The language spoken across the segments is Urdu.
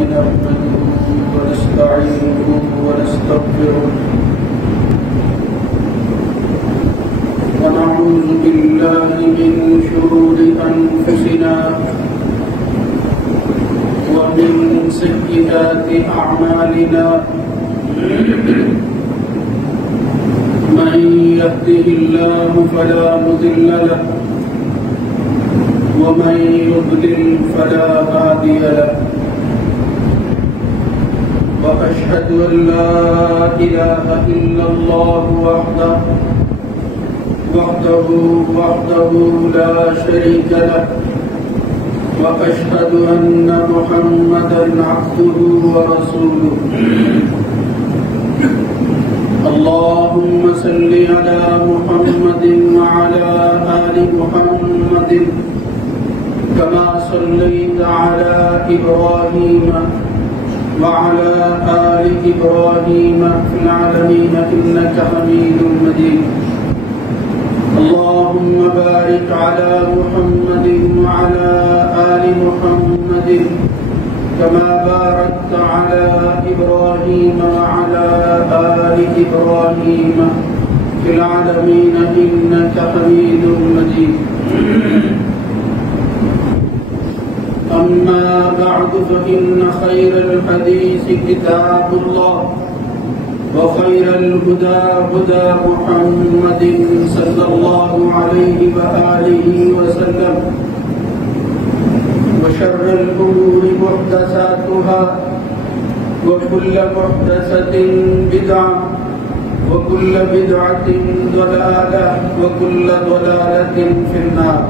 نحمده ونستعينه ونستغفره ونعوذ بالله من شرور أنفسنا ومن سيئات أعمالنا من يهده الله فلا مضل له ومن يضلل فلا هادي له وأشهد أن لا إله إلا الله وحده لا شريك له وأشهد أن محمدا عبده ورسوله اللهم صل على محمد وعلى آل محمد كما صليت على إبراهيم وعلى آل إبراهيم في العالمين إنك حميد مجيد اللهم بارك على محمد وعلى آل محمد كما باركت على إبراهيم وعلى آل إبراهيم في العالمين إنك حميد مجيد أما بعد فإن خير الحديث كتاب الله وخير الهدى هدى محمد صلى الله عليه وآله وسلم وشر الأمور محدثاتها وكل محدثة بدعة وكل بدعة ضلالة وكل ضلالة في النار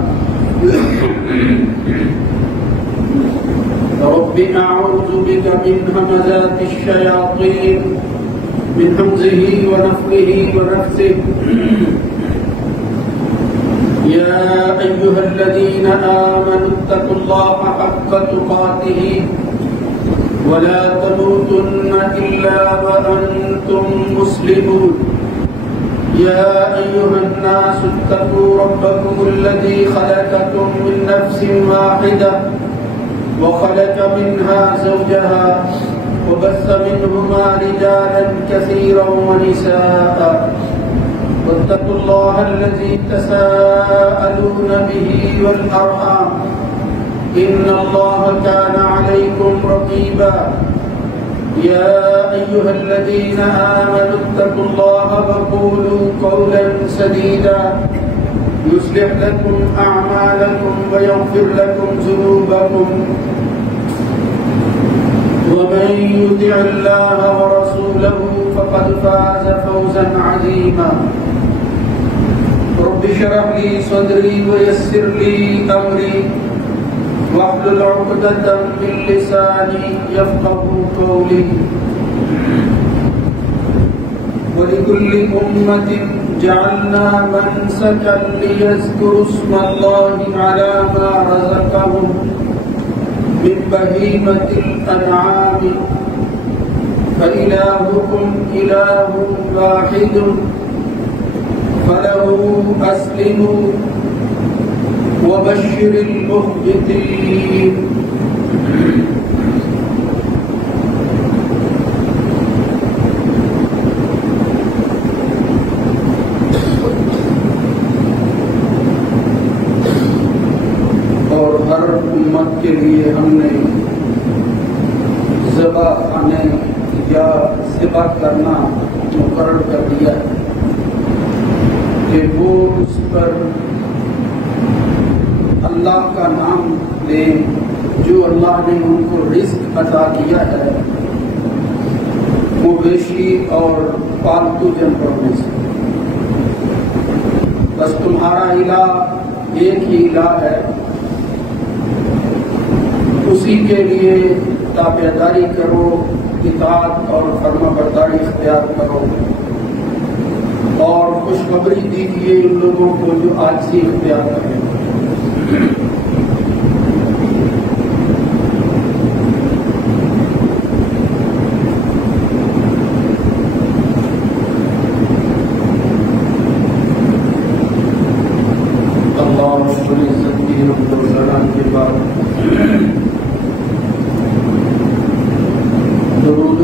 رب أعوذ بك من همزات الشياطين من همزه ونفخه ونفثه يا أيها الذين آمنوا اتقوا الله حق تقاته ولا تموتن إلا وأنتم مسلمون يا أيها الناس اتقوا ربكم الذي خلقكم من نفس واحدة وخلق منها زوجها وبث منهما رجالا كثيرا ونساء واتقوا الله الذي تساءلون به والأرحام إن الله كان عليكم رقيبا يا أيها الذين آمنوا اتقوا الله وقولوا قولا سديدا يصلح لكم أعمالكم ويغفر لكم ذنوبكم ومن يطع الله ورسوله فقد فاز فوزا عظيما رب اشرح لي صدري ويسر لي أمري واحلل عقدة من لساني يفقهوا قولي ولكل أمة جعلنا منسكا ليذكروا اسم الله على ما رزقهم من بهيمة الأنعام فإلهكم إله واحد فله أسلموا وبشر المخبتين اور ہر امت کے لیے ہم نے ذبح خانے یا ذبح کرنا مقرر کر دیا ہے کہ وہ اس پر اللہ کا نام لیں جو اللہ نے ان کو رزق عطا کیا ہے مویشی اور پالتو جانوروں میں سے بس تمہارا الہ ایک ہی الہ ہے اسی کے لیے تابعداری کرو اطاعت اور فرما برداری اختیار کرو اور خوشخبری دیجیے ان لوگوں کو جو عاجزی اختیار کریں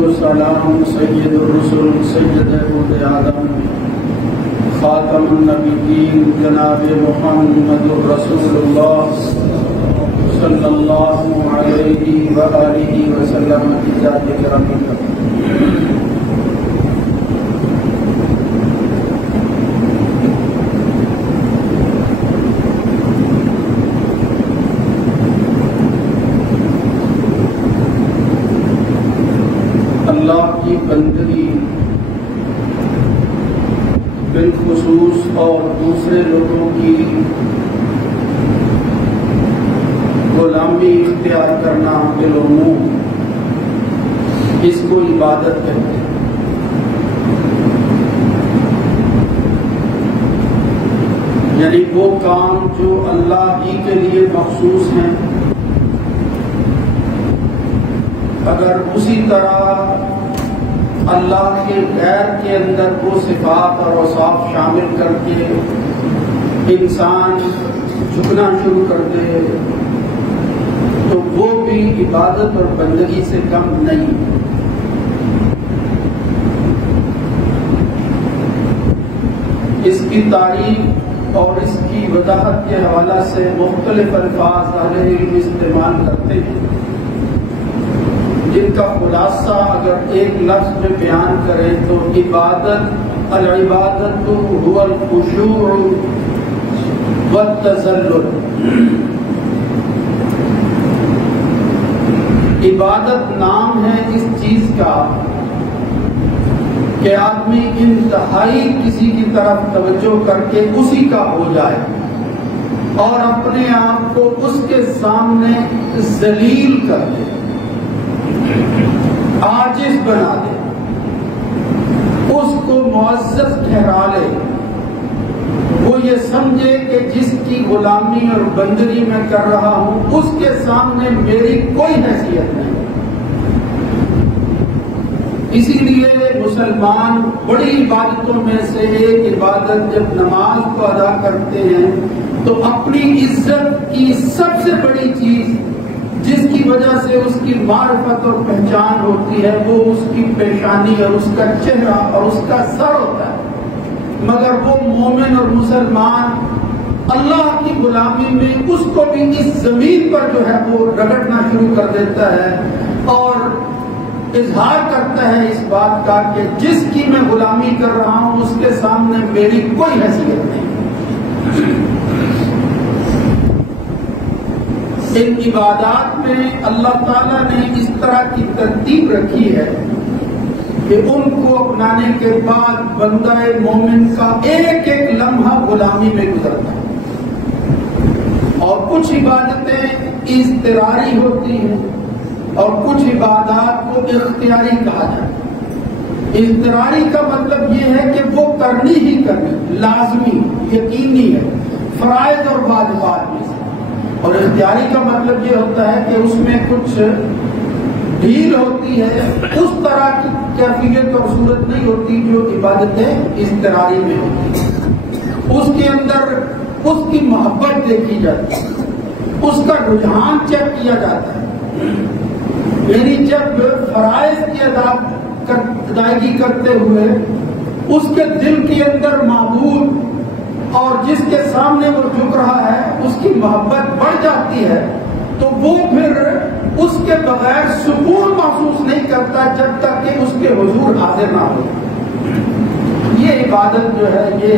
السلام سید الرسل سید ولد آدم خاتم النبیین جناب محمد رسول اللہ صلی اللہ علیہ وآلہ وسلم کی ذات کرام کا اللہ کی بندگی بالخصوص اور دوسرے لوگوں کی غلامی اختیار کرنا بالعموم اس کو عبادت کہتے ہیں۔ یعنی وہ کام جو اللہ ہی کے لیے مخصوص ہیں، اگر اسی طرح اللہ کے غیر کے اندر وہ صفات اور اوصاف شامل کر کے انسان جھکنا شروع کر دے تو وہ بھی عبادت اور بندگی سے کم نہیں۔ اس کی تعریف اور اس کی وضاحت کے حوالہ سے مختلف الفاظ اہل علم استعمال کرتے ہیں، جن کا خلاصہ اگر ایک لفظ میں بیان کرے تو عبادت العبادت هو الخشوع والتذلل۔ عبادت نام ہے اس چیز کا کہ آدمی انتہائی کسی کی طرف توجہ کر کے اسی کا ہو جائے اور اپنے آپ کو اس کے سامنے ذلیل کر دے، عاجز بنا دے، اس کو معزز ٹھہرا لے، وہ یہ سمجھے کہ جس کی غلامی اور بندگی میں کر رہا ہوں اس کے سامنے میری کوئی حیثیت نہیں۔ اسی لیے مسلمان بڑی عبادتوں میں سے ایک عبادت جب نماز کو ادا کرتے ہیں تو اپنی عزت کی سب سے بڑی چیز جس کی وجہ سے اس کی معرفت اور پہچان ہوتی ہے وہ اس کی پیشانی اور اس کا چہرہ اور اس کا سر ہوتا ہے، مگر وہ مومن اور مسلمان اللہ کی غلامی میں اس کو بھی اس زمین پر جو ہے وہ رگڑنا شروع کر دیتا ہے اور اظہار کرتا ہے اس بات کا کہ جس کی میں غلامی کر رہا ہوں اس کے سامنے میری کوئی حیثیت نہیں۔ ان عبادات میں اللہ تعالیٰ نے اس طرح کی ترتیب رکھی ہے کہ ان کو اپنانے کے بعد بندہ مومن کا ایک ایک لمحہ غلامی میں گزرتا ہے، اور کچھ عبادتیں اضطراری ہوتی ہیں اور کچھ عبادات کو اختیاری کہا جاتا ہے۔ اضطراری کا مطلب یہ ہے کہ وہ کرنی ہی کرنی، لازمی، یقینی ہے، فرائض اور واجبات میں سے، اور اختیاری کا مطلب یہ ہوتا ہے کہ اس میں کچھ ڈھیل ہوتی ہے، اس طرح کی کیفیت اور صورت نہیں ہوتی جو عبادتیں اضطراری میں ہوتی ہیں۔ اس کے اندر اس کی محبت دیکھی جاتی ہے، اس کا رجحان چیک کیا جاتا ہے، یعنی جب فرائض کی ادائیگی کرتے ہوئے اس کے دل کے اندر معبود اور جس کے سامنے وہ جھک رہا ہے اس کی محبت بڑھ جاتی ہے تو وہ پھر اس کے بغیر سکون محسوس نہیں کرتا جب تک کہ اس کے حضور حاضر نہ ہو۔ یہ عبادت جو ہے یہ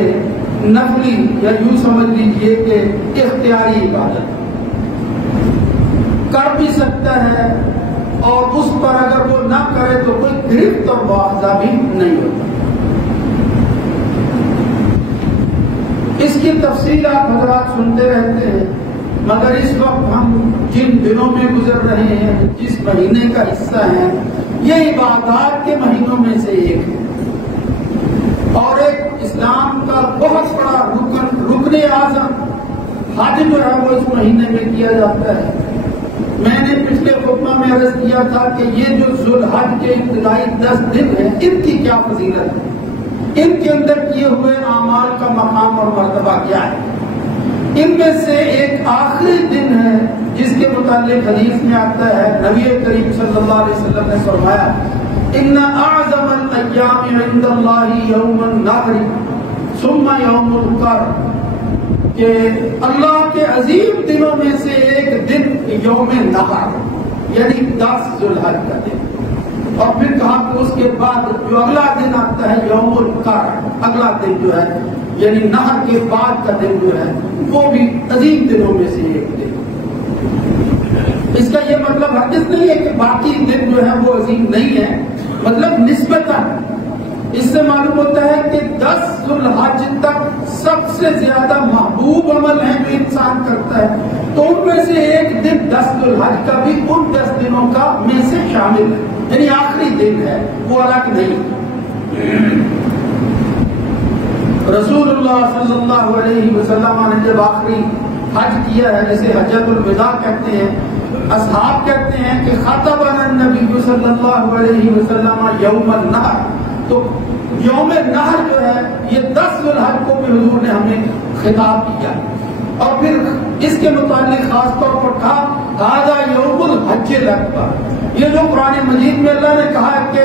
نفلی یا یوں سمجھ لیجئے کہ اختیاری عبادت کر بھی سکتا ہے، اور اس پر اگر وہ نہ کرے تو کوئی گرفت اور مواخذہ بھی نہیں ہوتا۔ اس کی تفصیل آپ حضرات سنتے رہتے ہیں، مگر اس وقت ہم جن دنوں میں گزر رہے ہیں، جس مہینے کا حصہ ہیں، یہ عبادات کے مہینوں میں سے ایک ہے، اور ایک اسلام کا بہت بڑا رکن اعظم حج جو ہے وہ اس مہینے میں کیا جاتا ہے۔ میں نے پچھلے خطبہ میں عرض کیا تھا کہ یہ جو ذوالحج کے ابتدائی 10 دن ہیں ان کی کیا فضیلت ہے، ان کے اندر کیے ہوئے اعمال کا مقام اور مرتبہ کیا ہے۔ ان میں سے ایک آخری دن ہے جس کے متعلق حدیث میں آتا ہے، نبی کریم صلی اللہ علیہ وسلم نے فرمایا ان اعظم الایام عند اللہ یوم النحر ثم یوم القر، کہ اللہ کے عظیم دنوں میں سے ایک دن یوم نحر یعنی 10 ذو الحج کا دن، اور پھر کہا کہ اس کے بعد جو اگلا دن آتا ہے یوم القر، اگلا دن جو ہے یعنی نحر کے بعد کا دن جو ہے وہ بھی عظیم دنوں میں سے ایک دن۔ اس کا یہ مطلب ہرگز نہیں ہے کہ باقی دن جو ہے وہ عظیم نہیں ہے، مطلب نسبتاً اس سے معلوم ہوتا ہے کہ 10 ذو الحج تک سب سے زیادہ محبوب عمل ہے جو انسان کرتا ہے، تو ان میں سے ایک دن 10 ذو الحج کا بھی ان 10 دنوں کا میں سے شامل ہے، یعنی آخری دن ہے، وہ الگ نہیں۔ رسول اللہ صلی اللہ علیہ وسلم نے جب آخری حج کیا ہے، جسے حجۃ الوداع کہتے ہیں، اصحاب کہتے ہیں کہ خطبنا النبی صلی اللہ علیہ وسلم یوم النحر، تو یوم نحر جو ہے یہ 10 ذو الحج کو بھی حضور نے ہمیں خطاب کیا، اور پھر اس کے متعلق خاص طور پر کہا ھذا یوم الحج الاکبر، یہ جو قرآن مجید میں اللہ نے کہا ہے کہ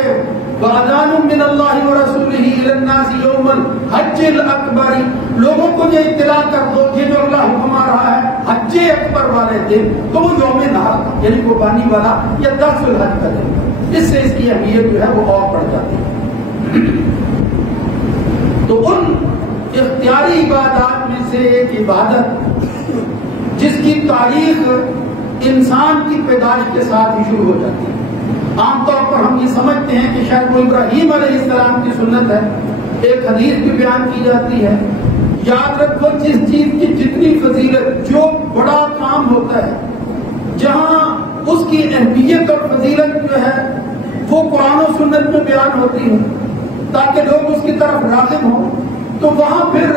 وَأَذَانٌ مِّنَ اللَّهِ وَرَسُولِهِ إِلَى النَّاسِ يَوْمَ الْحَجِّ الْأَكْبَرِ، لوگوں کو یہ اطلاع کر دو، یہ جو اللہ حکم آ رہا ہے حج اکبر والے دن، تو وہ یوم نحر یعنی قربانی والا یا 10 ذو الحج کا دن، اس سے اس کی اہمیت جو ہے وہ اور بڑھ جاتی ہے۔ تو ان اختیاری عبادات میں سے ایک عبادت جس کی تاریخ انسان کی پیدائش کے ساتھ ہی شروع ہو جاتی ہے، عام طور پر ہم یہ سمجھتے ہیں کہ شاید وہ ابراہیم علیہ السلام کی سنت ہے، ایک حدیث بھی بیان کی جاتی ہے، یاد رکھو جس چیز کی جتنی فضیلت، جو بڑا کام ہوتا ہے جہاں اس کی اہمیت اور فضیلت جو ہے وہ قرآن و سنت میں بیان ہوتی ہے تاکہ لوگ اس کی طرف راغب ہوں، تو وہاں پھر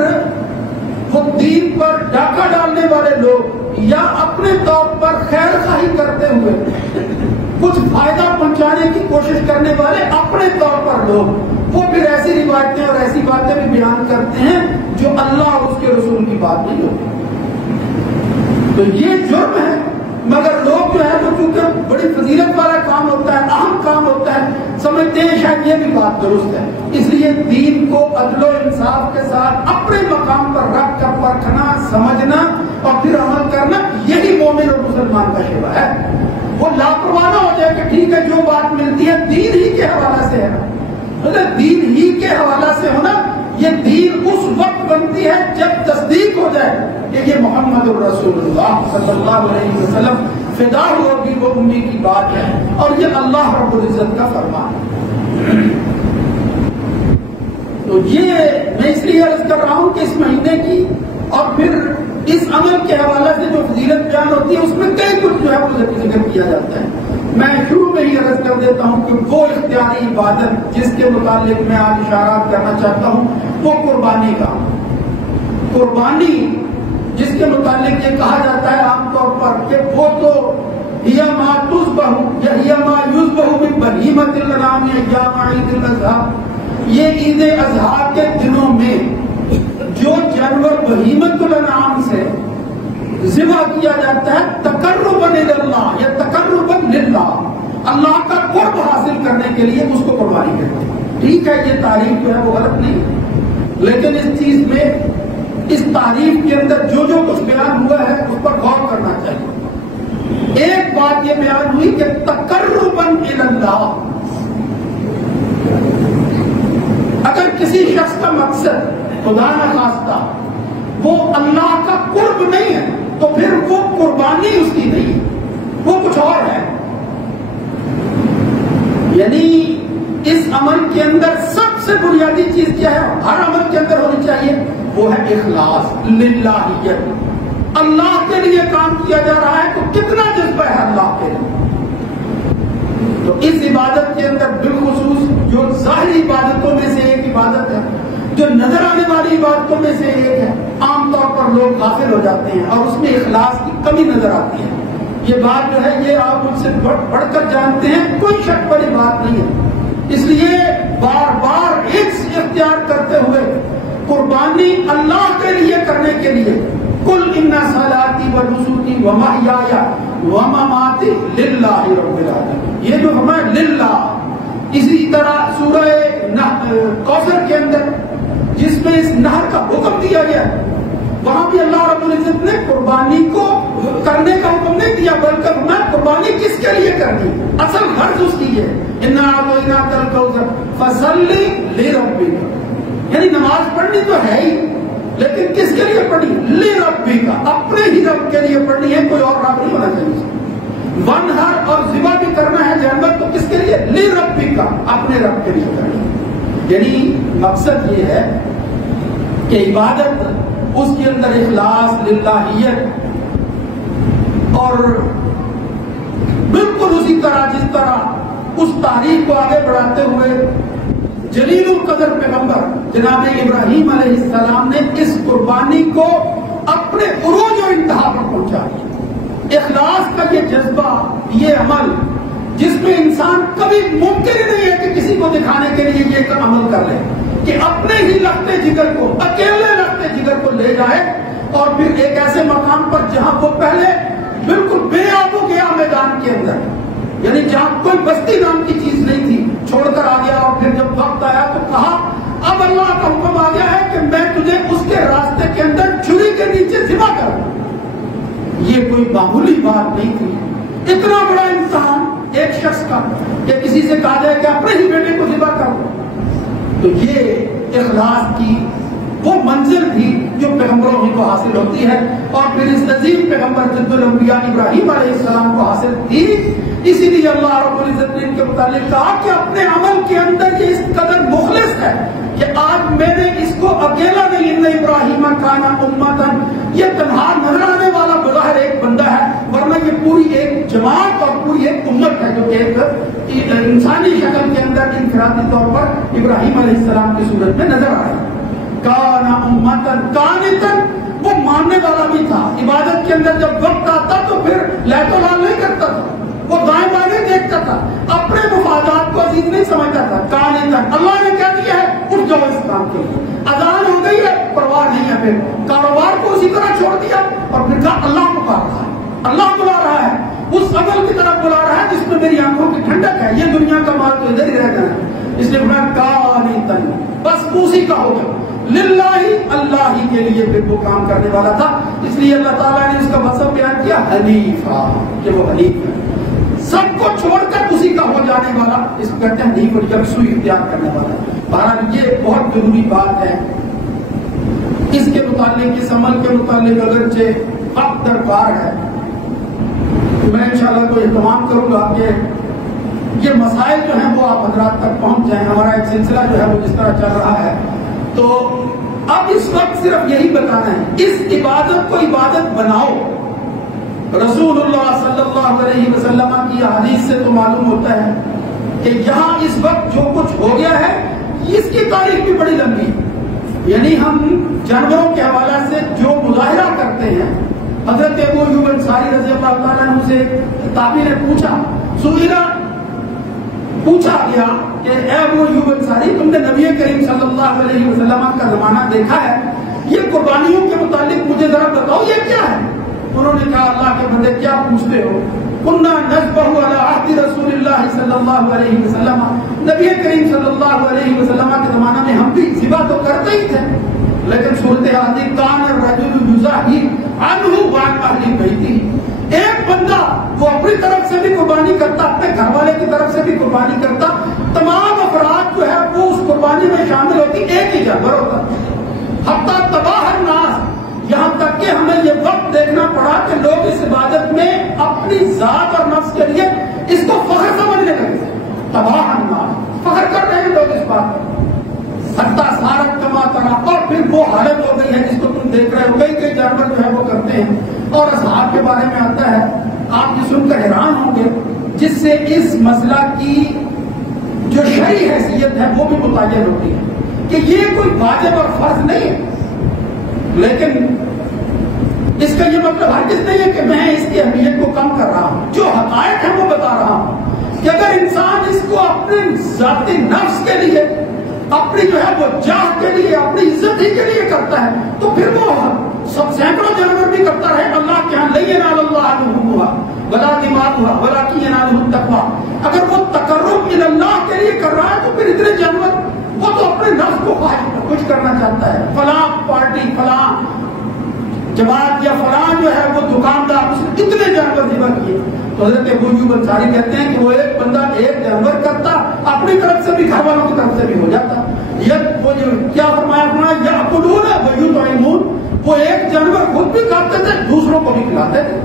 وہ دین پر ڈاکہ ڈالنے والے لوگ یا اپنے طور پر خیر خواہی کرتے ہوئے کچھ فائدہ پہنچانے کی کوشش کرنے والے اپنے طور پر لوگ، وہ پھر ایسی روایتیں اور ایسی باتیں بھی بیان کرتے ہیں جو اللہ اور اس کے رسول کی بات نہیں ہوتی، تو یہ جرم ہے۔ مگر لوگ جو ہے وہ چونکہ بڑی فضیلت والا کام ہوتا ہے، اہم کام ہوتا ہے، سمجھتے ہیں شاید یہ بھی بات درست ہے، اس لیے دین کو عدل و انصاف کے ساتھ اپنے مقام پر رکھ کر پرکھنا، سمجھنا اور پھر عمل کرنا، یہی مومن اور مسلمان کا شیوا ہے۔ وہ لاپرواہ نہ ہو جائے کہ ٹھیک ہے جو بات ملتی ہے دین ہی کے حوالہ سے ہے، مطلب دین ہی کے حوالہ سے ہونا، یہ دین اس وقت بنتی ہے جب تصدیق ہو جائے کہ یہ محمد الرسول اللہ صلی اللہ علیہ وسلم فدا ہو بھی وہ امی کی بات ہے اور یہ اللہ رب العزت کا فرمان ہے۔ تو یہ میں اس لیے عرض کر رہا ہوں کہ اس مہینے کی اور پھر اس عمل کے حوالے سے جو فضیلت بیان ہوتی ہے اس میں کئی کچھ جو ہے وہ ذکر کیا جاتا ہے۔ میں شروع میں ہی عرض کر دیتا ہوں کہ وہ اختیاری عبادت جس کے متعلق میں آج اشارات کرنا چاہتا ہوں وہ قربانی کا، قربانی جس کے متعلق یہ کہا جاتا ہے عام طور پر کہ وہ تو ہی ما تذبح یا ہی ما یذبح من بہیمۃ الانعام ایام عید الاضحیٰ، یہ عید اضحیٰ کے دنوں میں جو جانور بہیمۃ الانعام سے ذبح کیا جاتا ہے تقرباً اللہ یا تقرباً للہ، اللہ کا قرب حاصل کرنے کے لیے اس کو قربانی کہتے ہیں۔ ٹھیک ہے یہ تعریف جو ہے وہ غلط نہیں، لیکن اس چیز میں اس تعریف کے اندر جو جو کچھ بیان ہوا ہے اس پر غور کرنا چاہیے۔ ایک بات یہ بیان ہوئی کہ تقرباً اللہ، اگر کسی شخص کا مقصد خدا نہ خواستہ وہ اللہ کا قرب نہیں ہے تو پھر وہ قربانی اس کی نہیں ہے، وہ کچھ اور ہے۔ یعنی اس عمل کے اندر سب سے بنیادی چیز کیا ہے، ہر عمل کے اندر ہونی چاہیے، وہ ہے اخلاص، للہیت، اللہ کے لیے کام کیا جا رہا ہے تو کتنا جذبہ ہے اللہ کے لیے۔ تو اس عبادت کے اندر بالخصوص جو ظاہری عبادتوں میں سے ایک عبادت ہے، جو نظر آنے والی عبادتوں میں سے ایک ہے، عام طور پر لوگ غافل ہو جاتے ہیں اور اس میں اخلاص کی کمی نظر آتی ہے۔ یہ بات جو ہے یہ آپ مجھ سے بڑھ کر جانتے ہیں، کوئی شک والی بات نہیں ہے، اس لیے بار بار ایک اختیار کرتے ہوئے قربانی اللہ کے لیے کرنے کے لیے کل ان صلاتی و نسکی و محیایا و مماتی للہ رب العالمین، یہ جو ہمیں للہ اسی طرح سورہ کوثر کے اندر جس میں اس نہر کا حکم دیا گیا وہاں بھی اللہ رب العزت نے قربانی کو کرنے کا حکم نہیں دیا، بلکہ میں قربانی کس کے لیے کرنی، اصل غرض اس کی ہے اِنَّا أَعْطَيْنَاكَ الْكَوْثَرَ فَصَلِّ لِرَبِّكَ، یعنی نماز پڑھنی تو ہے ہی، لیکن کس کے لیے پڑھنی؟ لِرَبِّكَ، اپنے ہی رب کے لیے پڑھنی ہے، کوئی اور رب نہیں ہونا چاہیے۔ ونہر اور ذبح بھی کرنا ہے جانور تو کس کے لیے؟ لِرَبِّكَ، اپنے رب کے لیے کرنی ہے۔ یعنی مقصد یہ ہے کہ عبادت اس کے اندر اخلاص، للہیت، اور بالکل اسی طرح جس طرح اس تاریخ کو آگے بڑھاتے ہوئے جلیل القدر پیغمبر جناب ابراہیم علیہ السلام نے اس قربانی کو اپنے عروج و انتہا پر پہنچا دیا۔ اخلاص کا یہ جذبہ، یہ عمل جس میں انسان کبھی ممکن ہی نہیں ہے کہ کسی کو دکھانے کے لیے یہ عمل کر لے، کہ اپنے ہی لختے جگر کو، اکیلے لختے جگر کو لے جائے اور پھر ایک ایسے مقام پر جہاں وہ پہلے بالکل بے آب و گیا میدان کے اندر، یعنی جہاں کوئی بستی نام کی چیز نہیں تھی، چھوڑ کر آ گیا، اور پھر جب وقت آیا تو کہا اب اللہ کا حکم آ گیا ہے کہ میں تجھے اس کے راستے کے اندر چھری کے نیچے ذبح کروں۔ یہ کوئی معمولی بات نہیں تھی، اتنا بڑا انسان ایک شخص کا کہ کسی سے کہا جائے کہ اپنے ہی بیٹے کو ذبح کرو، تو یہ اخلاص کی وہ منزل تھی جو پیغمبروں ہی کو حاصل ہوتی ہے، اور پھر اس نظیر پیغمبر جد الانبیاء ابراہیم علیہ السلام کو حاصل تھی۔ اسی لیے اللہ رب العزت نے ان کے متعلق کہا کہ اپنے عمل کے اندر یہ اس قدر مخلص ہے کہ آج میں نے اس کو اکیلا نہیں، ان ابراہیم کان امتن، یہ تنہا نظر آنے والا بظاہر ایک بندہ ہے، ورنہ یہ پوری ایک جماعت اور پوری ایک امت ہے جو کہ ایک انسانی شکل کے اندر انفرادی طور پر ابراہیم علیہ السلام کی صورت میں نظر آ رہا ہے۔ کانا امتن قانتن، وہ ماننے والا بھی تھا، عبادت کے اندر جب وقت آتا تو پھر لہت و لال نہیں کرتا تھا، وہ دائیں بائیں نہیں دیکھتا تھا، اپنے مفادات کو عزیز نہیں سمجھتا تھا۔ قانتن، اللہ نے کہہ دیا ہے اٹھ جاؤ اس کام کے لیے، اذان ہو گئی ہے، پرواہ نہیں ہے، پھر کاروبار کو اسی طرح چھوڑ دیا اور پھر کہا اللہ پکار رہا ہے، اللہ بلا رہا ہے، اس عمل کی طرف بلا رہا ہے جس میں میری آنکھوں کی ٹھنڈک ہے، یہ دنیا کا مال تو ادھر ہی رہ جانا ہے۔ اس نے بڑا قانتن، بس اسی کا ہوگا للہ، اللہ ہی کے لیے پھر وہ کام کرنے والا تھا۔ اس لیے اللہ تعالیٰ نے اس کا وصف بیان کیا حنیفہ، کہ وہ حنیف ہے، سب کو چھوڑ کر اسی کا ہو جانے والا، اس کو کہتے ہیں حنیف، اور یکسوئی اختیار کرنے والا۔ بہرحال یہ بہت ضروری بات ہے، اس کے متعلق، اس عمل کے متعلق اگرچہ وقت درکار ہے، میں انشاءاللہ کو اہتمام کروں گا کہ یہ مسائل جو ہیں وہ آپ حضرات تک پہنچ جائیں۔ ہمارا ایک سلسلہ جو ہے وہ جس طرح چل رہا ہے، تو اب اس وقت صرف یہی بتانا ہے، اس عبادت کو عبادت بناؤ۔ رسول اللہ صلی اللہ علیہ وسلم کی حدیث سے تو معلوم ہوتا ہے کہ یہاں اس وقت جو کچھ ہو گیا ہے اس کی تاریخ بھی بڑی لمبی ہے، یعنی ہم جانوروں کے حوالے سے جو مظاہرہ کرتے ہیں، حضرت ابو ایوب انصاری رضی اللہ تعالیٰ عنہ سے تابعی نے پوچھا گیا کہ اے ابو ایوب انصاری، تم نے نبی کریم صلی اللہ علیہ وسلم کا زمانہ دیکھا ہے، یہ قربانیوں کے متعلق مجھے ذرا بتاؤ یہ کیا ہے؟ انہوں نے کہا اللہ کے بندے کیا پوچھتے ہو، کنا نذبح علی عہد رسول اللہ صلی اللہ علیہ وسلم، نبی کریم صلی اللہ علیہ وسلم کے زمانہ میں ہم بھی ذبح تو کرتے ہی تھے، لیکن صورتحال کان الرجل یضاحی عنہ وعن اہل بیتہ، ایک بندہ وہ اپنی طرف سے بھی قربانی کرتا، اپنے گھر والے کی طرف سے بھی قربانی کرتا، تمام افراد جو ہے وہ اس قربانی میں شامل ہوتی، ایک ہی جانور ہوتا، حتی تباہ الناس، یہاں تک کہ ہمیں یہ وقت دیکھنا پڑا کہ لوگ اس عبادت میں اپنی ذات اور نفس کے لیے اس کو فخر سمجھنے لگے، تباہ الناس، فخر کر رہے ہیں لوگ اس بات پر، حتی سارت کما ترا، اور پھر وہ حالت ہو گئی ہے جس کو تم دیکھ رہے ہو، کئی جانور جو ہے وہ کرتے ہیں۔ اور اصحاب کے بارے میں آتا ہے، آپ یہ سن کر حیران ہوں گے، جس سے اس مسئلہ کی جو شرعی حیثیت ہے وہ بھی متعین ہوتی ہے کہ یہ کوئی واجب اور فرض نہیں ہے، لیکن اس کا یہ مطلب ہرگز نہیں ہے کہ میں اس کی اہمیت کو کم کر رہا ہوں، جو حقائق ہیں وہ بتا رہا ہوں کہ اگر انسان اس کو اپنے ذاتی نفس کے لیے، اپنی جو ہے وہ جاہ کے لیے، اپنی عزت ہی کے لیے کرتا ہے تو پھر وہ سب سینکڑوں جانور بھی کرتا رہے، اللہ کے ہاں لن ینال اللہ لحومها ولا دماؤها ولکن ینالہ التقوی، اگر وہ تقرب الی اللہ کے لیے کر رہا ہے تو پھر اتنے جانور، وہ تو اپنے نفس کو خوش کرنا چاہتا ہے. فلاں پارٹی، فلاں جماعت یا فلاں جو ہے وہ دکاندار، اس نے اتنے جانور ذبح کیے. تو حضرت ابو ایوب انصاری کہتے ہیں کہ وہ ایک بندہ ایک جانور کرتا، اپنی طرف سے بھی گھر والوں کی طرف سے بھی ہو جاتا. یہ وہ جو کیا فرمایا یأکلون ویطعمون، وہ ایک جانور خود بھی کھاتے تھے، دوسروں کو بھی کھلاتے تھے.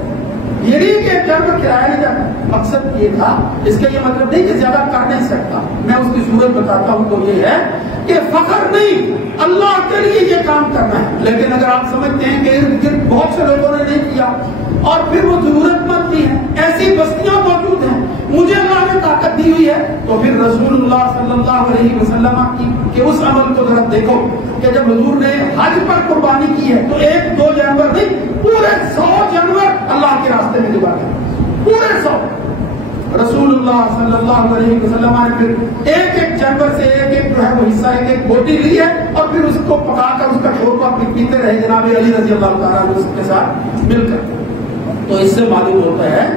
یہ نہیں کہ ایک جانور کھلایا نہیں جاتا. مقصد یہ تھا، اس کا یہ مطلب نہیں کہ زیادہ کر نہیں سکتا. میں اس کی صورت بتاتا ہوں تو یہ ہے کہ فخر نہیں، اللہ کے لیے یہ کام کرنا ہے. لیکن اگر آپ سمجھتے ہیں کہ ارد گرد بہت سے لوگوں نے نہیں کیا اور پھر وہ ضرورت مند بھی ہے، ایسی بستیاں موجود ہیں، مجھے اللہ نے طاقت دی ہوئی ہے، تو پھر رسول اللہ صلی اللہ علیہ وسلم کے اس عمل کو ذرا دیکھو کہ جب حضور نے حج پر قربانی کی ہے تو ایک دو جانور نہیں، پورے 100 جانور اللہ کے راستے میں ذبح کیے، پورے 100. رسول اللہ صلی اللہ علیہ وسلم نے پھر ایک ایک جانور سے ایک ایک جو ہے وہ حصہ، ایک ایک بوٹی لی ہے اور پھر اس کو پکا کر اس کا شوربہ پیتے رہے جناب علی رضی اللہ تعالیٰ عنہ اس کے ساتھ مل کر. تو اس سے معلوم ہوتا ہے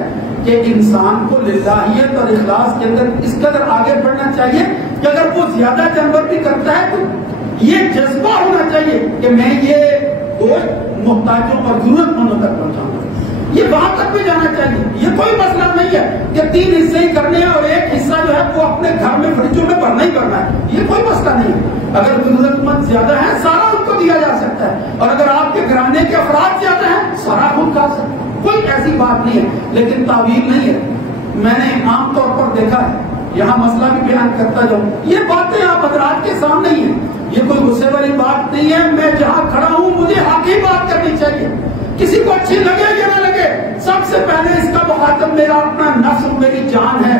کہ انسان کو للہیت اور اخلاص کے اندر اس قدر آگے بڑھنا چاہیے کہ اگر وہ زیادہ جانور بھی کرتا ہے تو یہ جذبہ ہونا چاہیے کہ میں یہ گوشت محتاجوں اور ضرورت مندوں تک پہنچاؤں گا. یہ وہاں تک بھی جانا چاہیے. یہ کوئی مسئلہ نہیں ہے کہ 3 حصے ہی کرنے ہیں اور ایک حصہ جو ہے وہ اپنے گھر میں فریجوں میں بھرنا ہی کرنا ہے. یہ کوئی مسئلہ نہیں ہے. اگر ضرورت مند زیادہ ہے سارا ان کو دیا جا سکتا ہے، اور اگر آپ کے گھرانے کے افراد زیادہ ہیں سارا خود کھا سکتا ہے. کوئی ایسی بات نہیں ہے، لیکن تعویل نہیں ہے. میں نے عام طور پر دیکھا ہے، یہاں مسئلہ بھی بیان کرتا جاؤں، یہ باتیں آپ حضرات کے سامنے ہی ہیں، یہ کوئی غصے والی بات نہیں ہے. میں جہاں کھڑا ہوں مجھے حق ہی بات کرنی چاہیے، کسی کو اچھی لگے یا نہ لگے. سب سے پہلے اس کا مخاطب میرا اپنا نفس، میری جان ہے.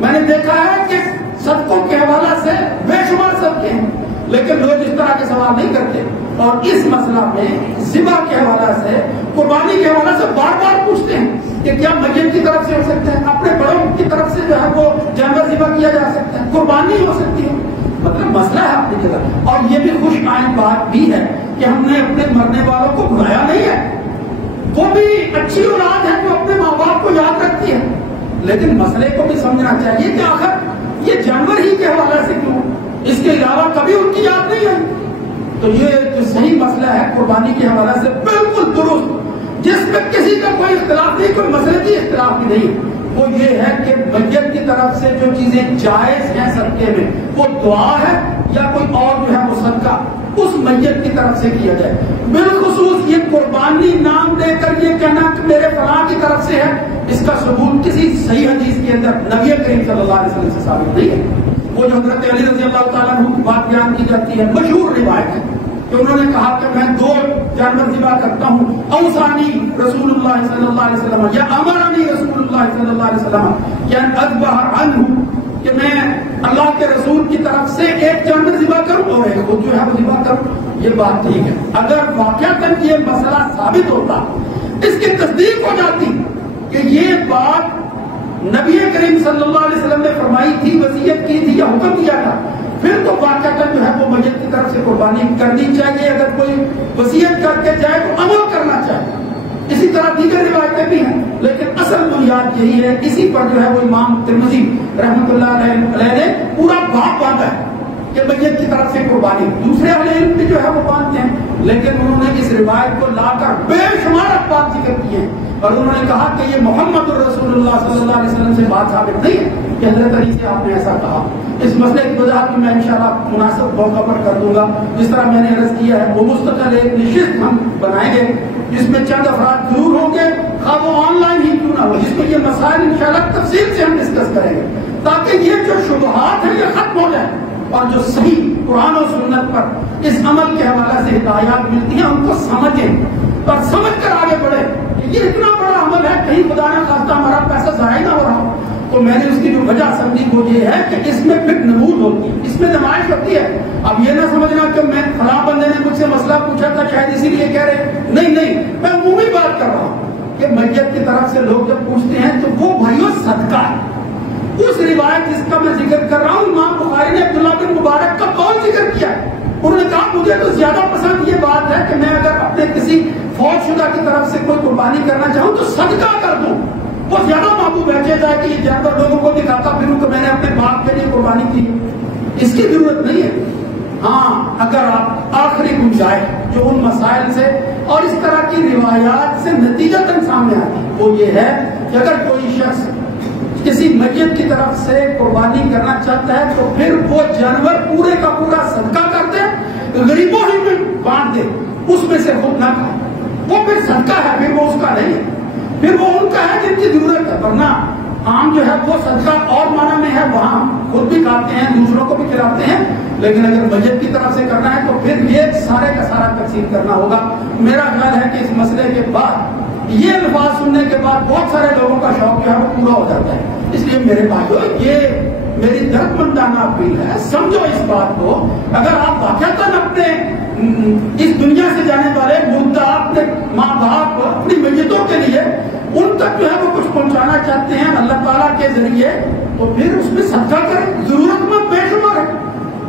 میں نے دیکھا ہے کہ صدقوں کے حوالے سے بے شمار صدقے ہیں، لیکن لوگ اس طرح کے سوال نہیں کرتے. اور اس مسئلہ میں ذبح کے حوالے سے، قربانی کے حوالے سے بار بار پوچھتے ہیں کہ کیا میت کی طرف سے ہو سکتا ہے، اپنے بڑوں کی طرف سے جو ہے وہ جانور ذبح کیا جا سکتا ہے، قربانی ہو سکتی ہے. مطلب مسئلہ ہے اپنی جگہ. اور یہ بھی خوش آئند بات بھی ہے کہ ہم نے اپنے مرنے والوں کو بھلایا نہیں ہے. وہ بھی اچھی اولاد ہے جو اپنے ماں باپ کو یاد رکھتی ہے، لیکن مسئلے کو بھی سمجھنا چاہیے کہ آخر یہ جانور ہی کے حوالے سے کیوں، اس کے علاوہ کبھی ان کی یاد نہیں آئی. تو یہ جو صحیح مسئلہ ہے قربانی کے حوالے سے بالکل درست، جس میں کسی کا کوئی اختلاف نہیں، کوئی مسئلے کی اختلاف بھی نہیں، وہ یہ ہے کہ میت کی طرف سے جو چیزیں جائز ہیں صدقے میں، وہ دعا ہے یا کوئی اور جو ہے وہ صدقہ اس میت کی طرف سے کیا جائے. بالخصوص یہ قربانی نام دے کر یہ کہنا کہ میرے فلاں کی طرف سے ہے، اس کا ثبوت کسی صحیح حدیث کے اندر نبی کریم صلی اللہ علیہ وسلم سے ثابت نہیں ہے. وہ جو حضرت علی رضی اللہ تعالیٰ عنہ کی بات بیان کی جاتی ہے، مشہور روایت ہے کہ انہوں نے کہا کہ میں 2 جانور ذبح کرتا ہوں، اوصانی رسول اللہ صلی اللہ علیہ وسلم یا امرانی رسول اللہ صلی اللہ علیہ وسلم کہ اذبح عنہ، کہ میں اللہ کے رسول کی طرف سے ایک جانور ذبح کروں اور ایک خود جو ہے وہ ذبح کروں. یہ بات ٹھیک ہے. اگر واقعتاً یہ مسئلہ ثابت ہوتا، اس کی تصدیق ہو جاتی کہ یہ بات نبی کریم صلی اللہ علیہ وسلم نے فرمائی تھی، وصیت کی تھی یا حکم دیا تھا، پھر تو واقعتاً جو ہے وہ میت کی طرف سے قربانی کرنی چاہیے. اگر کوئی وصیت کر کے جائے تو عمل کرنا چاہیے. اسی طرح دیگر روایتیں بھی ہیں، لیکن اصل بنیاد یہی ہے. اسی پر جو ہے وہ امام ترمذی رحمۃ اللہ علیہ نے پورا باب باندھا ہے کہ میت کی طرف سے قربانی. دوسرے اہل علم بھی جو ہے وہ باندھتے ہیں، لیکن انہوں نے اس روایت کو لا کر بے شمار بات ذکر کی ہے اور انہوں نے کہا کہ یہ محمد رسول اللہ صلی اللہ علیہ وسلم سے بات ثابت نہیں ہے کہ حضرت علی سے آپ نے ایسا کہا. اس مسئلے کی وضاحت میں انشاءاللہ مناسب موقع پر کر دوں گا. جس طرح میں نے عرض کیا ہے وہ مستقل ایک نشست ہم بنائیں گے جس میں چند افراد ضرور ہوں گے، خواہ وہ آن لائن ہی کیوں نہ ہو، جس میں یہ مسائل انشاءاللہ تفصیل سے ہم ڈسکس کریں گے تاکہ یہ جو شبہات ہیں یہ ختم ہو جائیں اور جو صحیح قرآن و سنت پر اس عمل کے حوالے سے ہدایات ملتی ہیں ان کو سمجھیں اور سمجھ کر آگے بڑھیں. یہ اتنا بڑا عمل ہے، کہیں خدا نہ خواستہ ہمارا پیسہ ضائع نہ ہو رہا ہو. تو میں نے اس کی جو وجہ سمجھی وہ یہ ہے کہ اس میں پھر نمود ہوتی ہے، اس میں نمائش ہوتی ہے. اب یہ نہ سمجھنا کہ میں فلاں بندے نے مجھ سے مسئلہ پوچھا تھا شاید اسی لیے کہہ رہے، نہیں، میں عمومی بات کر رہا ہوں کہ میت کی طرف سے لوگ جب پوچھتے ہیں تو وہ بھائیوں صدقہ ہے. اس روایت جس کا میں ذکر کر رہا ہوں، امام بخاری نے عبداللہ بن مبارک کا قول ذکر کیا ہے. انہوں نے کہا مجھے تو زیادہ پسند یہ بات ہے کہ میں اگر اپنے کسی فوت شدہ کی طرف سے کوئی قربانی کرنا چاہوں تو صدقہ کر دوں. وہ زیادہ محبوب ہے جیسا کہ یہ جانور لوگوں کو دکھاتا پھروں کہ میں نے اپنے باپ کے لیے قربانی کی، اس کی ضرورت نہیں ہے۔ ہاں اگر آپ آخری گنجائش جو ان مسائل سے اور اس طرح کی روایات سے نتیجتاً سامنے آتی ہے وہ یہ ہے کہ اگر کوئی شخص کسی میت کی طرف سے قربانی کرنا چاہتا ہے تو پھر وہ جانور پورے کا پورا صدقہ کر دے، غریبوں ہی میں بانٹ دے، اس میں سے خود نہ کھائے، وہ پھر صدقہ ہے، پھر وہ اس کا نہیں ہے، پھر وہ ان کا ہے جن کی ضرورت ہے۔ ورنہ عام جو ہے وہ صدقہ اور معنی میں ہے، وہاں خود بھی کھاتے ہیں دوسروں کو بھی کھلاتے ہیں، لیکن اگر میت کی طرف سے کرنا ہے تو پھر یہ سارے کا سارا تقسیم کرنا ہوگا۔ میرا خیال ہے کہ اس مسئلے کے بعد یہ الفاظ سننے کے بعد بہت سارے لوگوں کا شوق جو ہے وہ پورا ہو جاتا ہے۔ اس لیے میرے بھائیو یہ میری درد مندانہ اپیل ہے، سمجھو اس بات کو۔ اگر آپ واقعتاً اپنے اس دنیا سے جانے والے مردہ اپنے ماں باپ اپنی میتوں کے لیے ان تک جو ہے وہ کچھ پہنچانا چاہتے ہیں اللہ تعالیٰ کے ذریعے، تو پھر اس میں صدقہ کریں، ضرورت مند بے شمار ہے۔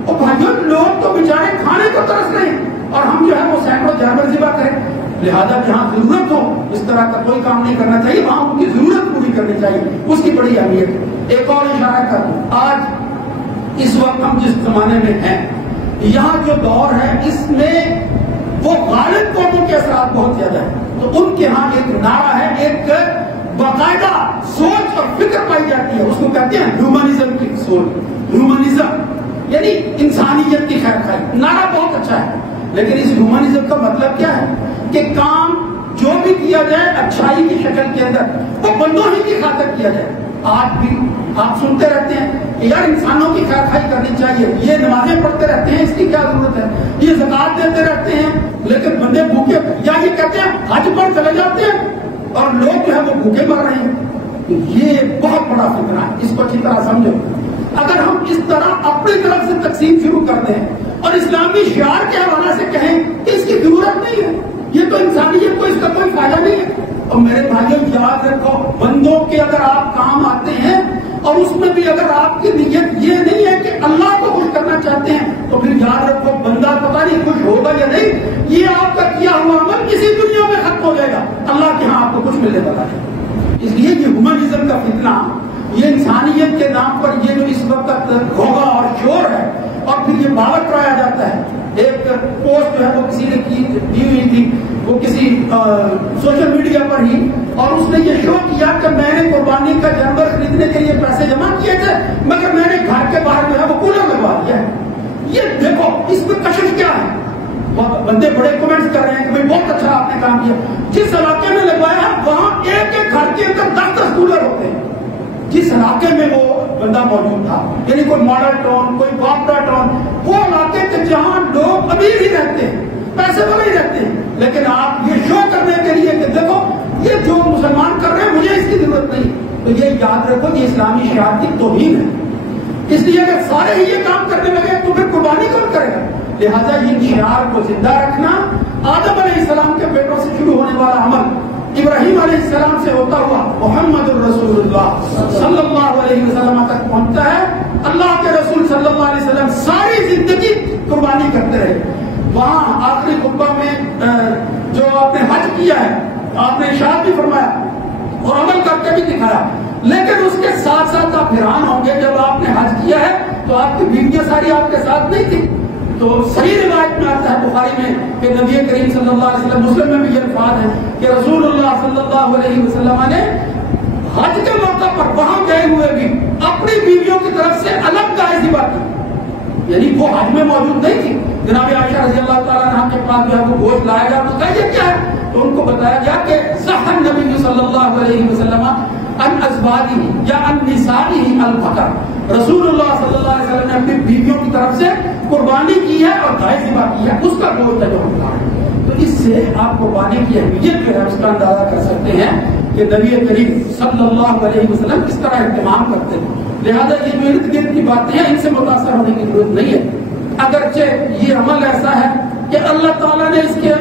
اور بھائیو لوگ تو بیچارے کھانے کو ترس رہے ہیں اور ہم جو ہے وہ سینکڑوں جانور ذبح کریں، لہذا جہاں ضرورت ہو اس طرح کا کوئی کام نہیں کرنا چاہیے، وہاں ان کی ضرورت پوری کرنی چاہیے، اس کی بڑی اہمیت ہے۔ ایک اور اشارہ کر دوں، آج اس وقت ہم جس زمانے میں ہیں یہاں جو دور ہے اس میں وہ غالب قوموں کے اثرات بہت زیادہ ہیں، تو ان کے ہاں ایک نعرہ ہے، ایک باقاعدہ سوچ اور فکر پائی جاتی ہے، اس کو کہتے ہیں ہیومنزم کی سوچ، ہیومنزم یعنی انسانیت کی خیر خواہی۔ نعرہ بہت اچھا ہے لیکن اس ہیومنزم کا مطلب کیا ہے کہ کام جو بھی کیا جائے اچھائی کی شکل کے اندر وہ بندوں ہی کی خاطر کیا جائے۔ آج بھی آپ سنتے رہتے ہیں کہ یار انسانوں کی خیر خواہی کرنی چاہیے، یہ نمازیں پڑھتے رہتے ہیں، اس کی کیا ضرورت ہے، یہ زکات دیتے رہتے ہیں لیکن بندے بھوکے، یا یہ کہتے ہیں حج پر چلے جاتے ہیں اور لوگ جو ہے وہ بھوکے مر رہے ہیں۔ یہ بہت بڑا فتنہ ہے، اس کو اچھی طرح سمجھو۔ اگر ہم اس طرح اپنی طرف سے تقسیم شروع کر دیں اور اسلامی شعار کے حوالے سے کہیں کہ اس کی ضرورت نہیں ہے، یہ تو انسانیت کو اس کا کوئی فائدہ نہیں ہے، اور میرے بھائیوں یاد رکھو بندوں کے اگر آپ کام آتے ہیں اور اس میں بھی اگر آپ کی نیت یہ نہیں ہے کہ اللہ کو خوش کرنا چاہتے ہیں تو پھر یاد رکھو بندہ پتہ نہیں خوش ہوگا یا نہیں، یہ آپ کا کیا ہوا عمل کسی دنیا میں ختم ہو جائے گا، اللہ کے ہاں آپ کو کچھ ملنے والا ہے۔ اس لیے یہ ہیومنزم کا فتنہ، یہ انسانیت کے نام پر یہ جو اس وقت ہوگا اور شور ہے اور پھر یہ باور کرایا جاتا ہے۔ ایک پوسٹ جو ہے وہ کسی نے کی ہوئی تھی، وہ کسی سوشل میڈیا پر ہی، اور اس نے یہ شو کیا کہ میں نے قربانی کا جانور خریدنے کے لیے پیسے جمع کیے تھے مگر میں نے گھر کے باہر جو ہے وہ کولر لگوا دیا ہے۔ یہ دیکھو اس میں کشش کیا ہے، بندے بڑے کمنٹس کر رہے ہیں کہ بھائی بہت اچھا آپ نے کام کیا، جس علاقے میں لگوایا ہے وہاں ایک ایک گھر کے اندر 10 کولر ہوتے ہیں، جس علاقے میں وہ بندہ موجود تھا، یعنی کوئی ماڈل ٹاؤن، کوئی باپرا ٹاؤن، وہ علاقے کے جہاں لوگ امیر ہی رہتے ہیں، پیسے والے ہی رہتے ہیں، لیکن آپ یہ شو کرنے کے لیے کہ دیکھو یہ جو مسلمان کر رہے ہیں مجھے اس کی ضرورت نہیں، تو یہ یاد رکھو یہ اسلامی شعار کی توہین ہے۔ اس لیے اگر سارے ہی یہ کام کرنے لگے تو پھر قربانی کون کرے گا؟ لہٰذا ان شعار کو زندہ رکھنا، آدم علیہ السلام کے بیٹوں سے شروع ہونے والا عمل ابراہیم علیہ السلام سے ہوتا ہوا محمد الرسول اللہ صلی اللہ علیہ وسلم تک پہنچتا ہے۔ اللہ کے رسول صلی اللہ علیہ وسلم ساری زندگی قربانی کرتے رہے۔ وہاں آخری خطبہ میں جو آپ نے حج کیا ہے آپ نے ارشاد بھی فرمایا اور عمل کر کے بھی دکھایا، لیکن اس کے ساتھ ساتھ آپ حیران ہوں گے جب آپ نے حج کیا ہے تو آپ کی بیویاں ساری آپ کے ساتھ نہیں تھی۔ تو صحیح روایت میں آتا ہے بخاری میں کہ نبی کریم صلی اللہ علیہ وسلم، مسلم میں بھی یہ الفاظ ہے کہ رسول اللہ صلی اللہ علیہ وسلم نے حج کے موقع پر وہاں گئے ہوئے بھی اپنی بیویوں کی طرف سے الگ گائے ذبح کی، یعنی وہ حج میں موجود نہیں تھی۔ جناب عائشہ رضی اللہ تعالیٰ عنہ کے پاس جو ہے وہ گوشت لایا گیا، تو کہا یہ کیا ہے؟ تو ان کو بتایا گیا کہ صح النبی صلی اللہ علیہ وسلم ان ازواجہ یا ان نسائہ البقر، رسول اللہ صلی اللہ علیہ وسلم نے اپنی بیویوں کی طرف سے قربانی کی ہے اور گائے ذبح کی ہے، اس کا گوشت ہے جو ہم کھا رہے ہیں۔ تو اس سے آپ قربانی کی اہمیت جو ہے اس کا اندازہ کر سکتے ہیں کہ نبی کریم صلی اللہ علیہ وسلم کس طرح اہتمام کرتے ہیں۔ لہذا یہ جو ارد گرد کی باتیں ہیں ان سے متاثر ہونے کی ضرورت نہیں ہے، اگرچہ یہ عمل ایسا ہے کہ اللہ تعالیٰ نے اس کے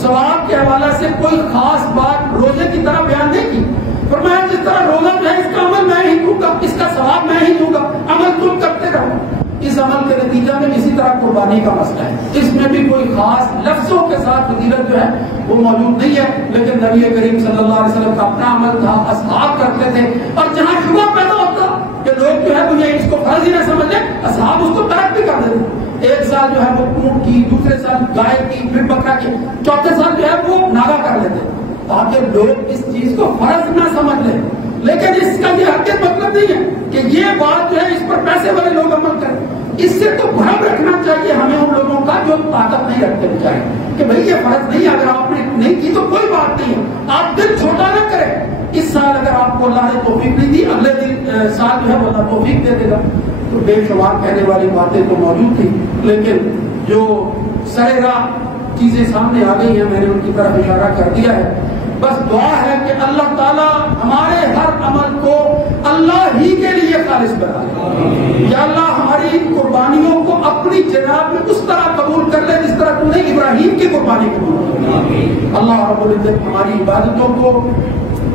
ثواب کے حوالے سے کوئی خاص بات روزے کی طرح بیان نہیں کی، فرمایا جس طرح روزہ جو ہے اس کا عمل میں ہی دوں گا، اس کا ثواب میں ہی دوں گا، عمل تم کرتے رہو۔ اس عمل کے نتیجہ میں اسی طرح قربانی کا مسئلہ ہے، اس میں بھی کوئی خاص لفظوں کے ساتھ فضیلت جو ہے وہ موجود نہیں ہے، لیکن نبی کریم صلی اللہ علیہ وسلم کا اپنا عمل تھا، اصحاب کرتے تھے، اور جہاں شبہ پیدا ہوتا کہ لوگ جو ہے مجھے اس کو فرض ہی نہ سمجھے، اصحاب اس کو ترک بھی کر دیتے۔ ایک سال جو ہے وہ اونٹ کی، دوسرے سال گائے کی، پھر بکرا کی، چوتھے سال جو ہے وہ ناگا کر لیتے تاکہ لوگ اس چیز کو فرض نہ سمجھ لیں۔ لیکن اس کا یہ حقیقت مطلب نہیں ہے کہ یہ بات جو ہے اس پر پیسے والے لوگ عمل کریں، اس سے تو بھرم رکھنا چاہیے ہمیں ان لوگوں کا جو طاقت نہیں رکھتے بیچارے کہ بھئی یہ فرض نہیں، اگر آپ نے نہیں کی تو کوئی بات نہیں ہے، آپ دل چھوٹا نہ کریں۔ اس سال اگر آپ کو اللہ نے توفیق نہیں دی، اگلے سال جو ہے وہ اللہ توفیق دے دے گا۔ تو بے شمار کہنے والی باتیں تو موجود تھی، لیکن جو سر راہ چیزیں سامنے آ گئی ہیں میں نے ان کی طرف اشارہ کر دیا ہے۔ بس دعا ہے کہ اللہ تعالیٰ ہمارے ہر عمل کو اللہ ہی کے لیے خالص بنا دے، یا اللہ ہماری قربانیوں کو اپنی جناب میں اس طرح قبول کر لے جس طرح تو نے ابراہیم کی قربانی قبول کی۔ اللہ رب العزت ہماری عبادتوں کو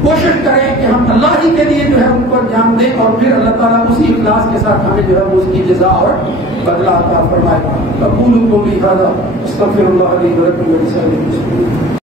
کوشش کریں کہ ہم اللہ ہی کے لیے جو ہے ان پر جان دیں، اور پھر اللہ تعالیٰ اسی اخلاص کے ساتھ ہمیں جو ہے اس کی جزا اور بدلہ عطا فرمائے۔ اقول قولی ھذا استغفر اللہ لی ولکم ولسائر المسلمین۔